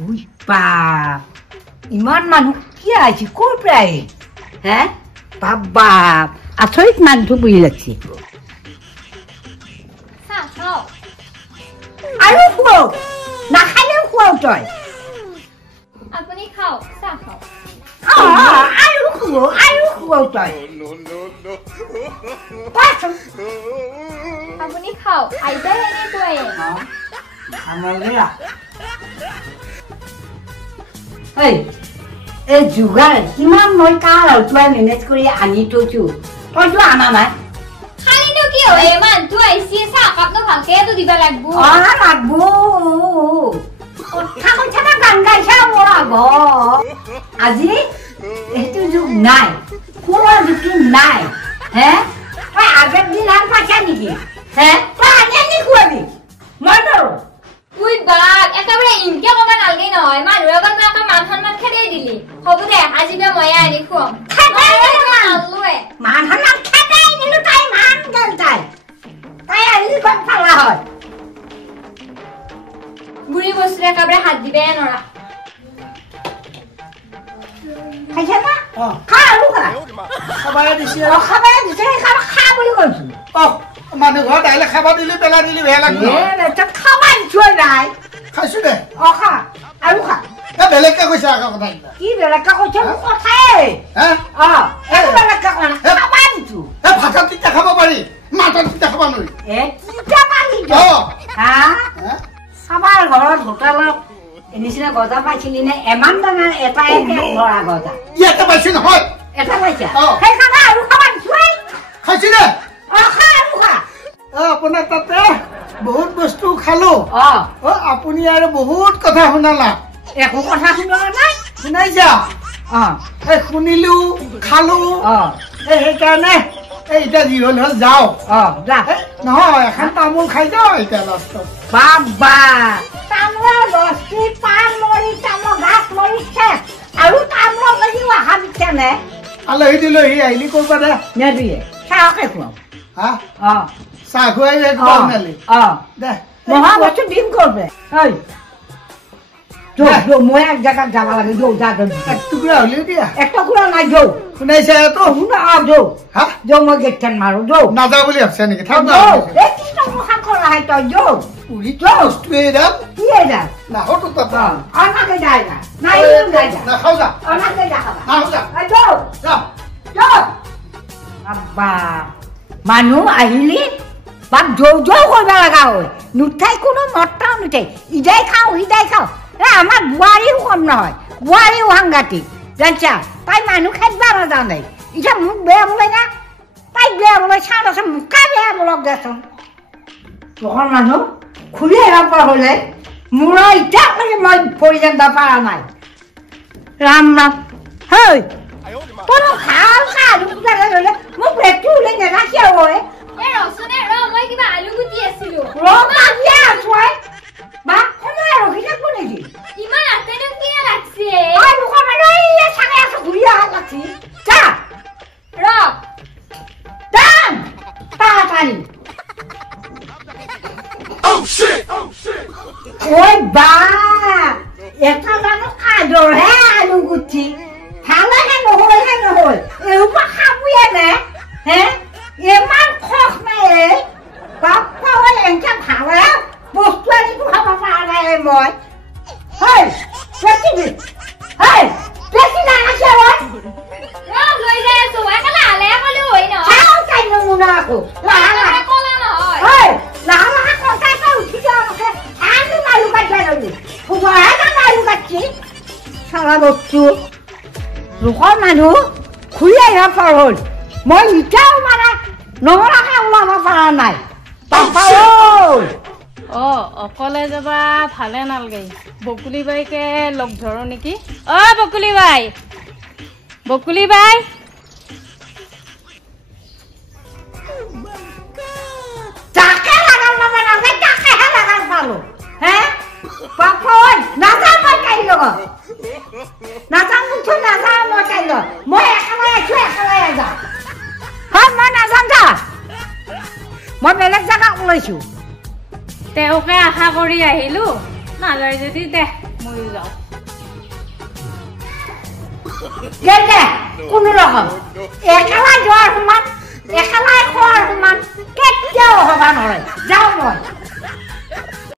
উই বাপ ইমান মানুহ কি আহিছে ক'ৰ পৰা আহে হে বাপ বাপ আচৰিত মানুহটো বহি লাগছে আৰু খুৱাও নাখালেও খুৱাও তই আপুনি খাওক চাহ খাওক আৰু খুৱাও তই আপুনি খাওক আইতাই এনেকুৱাই এই যোগাৰ কিমান মই কাৰ আউটলাই মেনেজ কৰি আনি থৈছো তইতো আনা নাই খালিনো কি হয় মানুহটো আহিছে চাহকাপনো ভালকেতো দিব লাগিব লাগব কথা কৈছা না গান গাইছা মোৰ আগত আজি এইটো যুগ নাই কোনো যুগটো নাই হে তই আগৰ দিন আৰু পাইছা নেকি হে তই আনি আনি খুৱাবি মই নোৱাৰো উই বাপ একেবাৰে ইনকে কব নালগে নহয় মানুহৰ আগত মই আকৌ মান সন্মান খেদাই দিলি হ'ব দে আজি বা ময়ে আনি খুৱাম মান সন্মান খেদাই দিলো তাই মান গল তাই আহিলি গম পালা হয় বুঢ়ী বস্তুৰে একেবাৰে হাত দিবে নৰা খাইছা না খা আৰু খা খাবাই দিছে খাবাই দিছে খা বুলি কৈছো মানুহ ঘৰত আহিলে খাবা দিলি পেলাই দিলি বেয়া লাগিব খাবাই চোৱা নাই খাইছো দে খা আৰু খা বেলেগকে কৈছে আকৌ কথা কি বেলেগকে কৈছে মোৰ কথাই বেলেগকে কোৱা নাই খাবাই দিছো ভাতত তিতা খাব পাৰি মাছত তিতা খাব নোৱাৰি আমাৰ ঘৰত হোটেলত নিচিনা গজা পাইছিলি নে এমান ডাঙৰ এটাই ধৰা গজা ইয়াতে পাইছো নহয় এটা পাইছা সেইকাৰণে আৰু খাবা দিছো খাইছো দে খা আৰু খা আপোনাৰ তাতে বহুত বস্তু খালো আপুনি আৰু বহুত কথা শুনালা একো কথা শুনা নাই শুনাইছা শুনিলো খালো সেইকাৰণে এতিয়া যি হল হল যাও নহয় এখন তামোল খাই যাও এতিয়া লাষ্টত বাবা তামোলৰ ৰছী পাণ মৰি তামোল গাছ মৰিছে আৰু তামোল লাগি অহা বিচনে আলহী দিলহী আহিলি কৰবা দে নেদিয়ে চাহকে খুৱাম চাহ খুৱাই একদম নালি দে মহা বস্তু দিম কৰবে মই এক জায়গাত যাব লাগে এক টুকুৰা হলেও দিয়া এক টুকুৰা নাই যৌ শুনাইছে তো শুনা যৌ মই গেটখন মাৰো যৌ নাযাওঁ বুলি ভাবছে নেকি মানুহ আহিলি বা যৌ যৌ কৰিব লগা হয় নুঠাই কোনো মতাও নুঠাই ইদাই খাওঁ সিদাই খাওঁ আমাৰ বোৱাৰীও কম নহয় বোৱাৰীও সাংঘাতিক জানিছা তাই মানুহ খেদবা নাজানে এতিয়া মোক বেয়া বোলে না তাইক বেয়া বোলে চাওঁ আছে মোকা বেয়া বোলক দেচোন তখন মানুহ খুলি আহিব পৰা হ'লে মোৰ এতিয়া কৰি মই পৰিজা পৰা নাই ৰাম ৰাম হৈ তই খাল ল'লে মোক ব্ৰেকটো ওলাই নেৰাখি হয় মই কিবা আলু গুটি আছিলো বা সময় ৰখি থাকো নেকি ইমান আতেনো কি লাগছে চাগে আছে ঘূৰি অহা লাগছি যা তাড়াতাড়ি ঐ বা এটা জানো কাজৰহে আলু গুটি ভালেহে নহ'ল এইবোৰ খাবয়ে নে হে ইমান খখ নাই বাপ্পা ঐ এনেকে ভালে বস্তু আনিটো খাব পৰা নাই মই বেছি নাৰাখে লৈ যাই আছো একেলা হালে কলো হয় ন চাওঁ তাই নমুনা আকৌ কলা নহয় লাহে কটাই তই উঠি যাওঁ আনটো নালু কাটিয়াই ললি খুবহে নালু কাটছি চালা বস্তু লোকৰ মানুহ ঘূৰি আহিব পৰা হ'ল মই এতিয়াও মানে নহৰাকে ওলাব পৰা নাই বাপ্পা অকলে যাবা ভালে নালগে বকুলি বাইকে লগ ধৰো নেকি বকুলি বাই তাকে লাগাল মানে নাযায় তাকেহে লাগাল পালো হে বাপ্পা নাযাওঁ মই তাইৰ লগত নাযাওঁ মুঠো নাযাওঁ মই তাইৰ লগত মই একেবাৰে আছো একেবাৰে যাওঁ মই নাযাম যা মই বেলেগ জেগা ওলাইছো তেওঁকে আশা কৰি আহিলো নাযায় যদি দে ময়ো যাওঁ দে কোনো ৰকম একেলা যোৱাৰ সমান একেলাই খোৱাৰ সমান কেতিয়াও হবা নহয় যাওঁ মই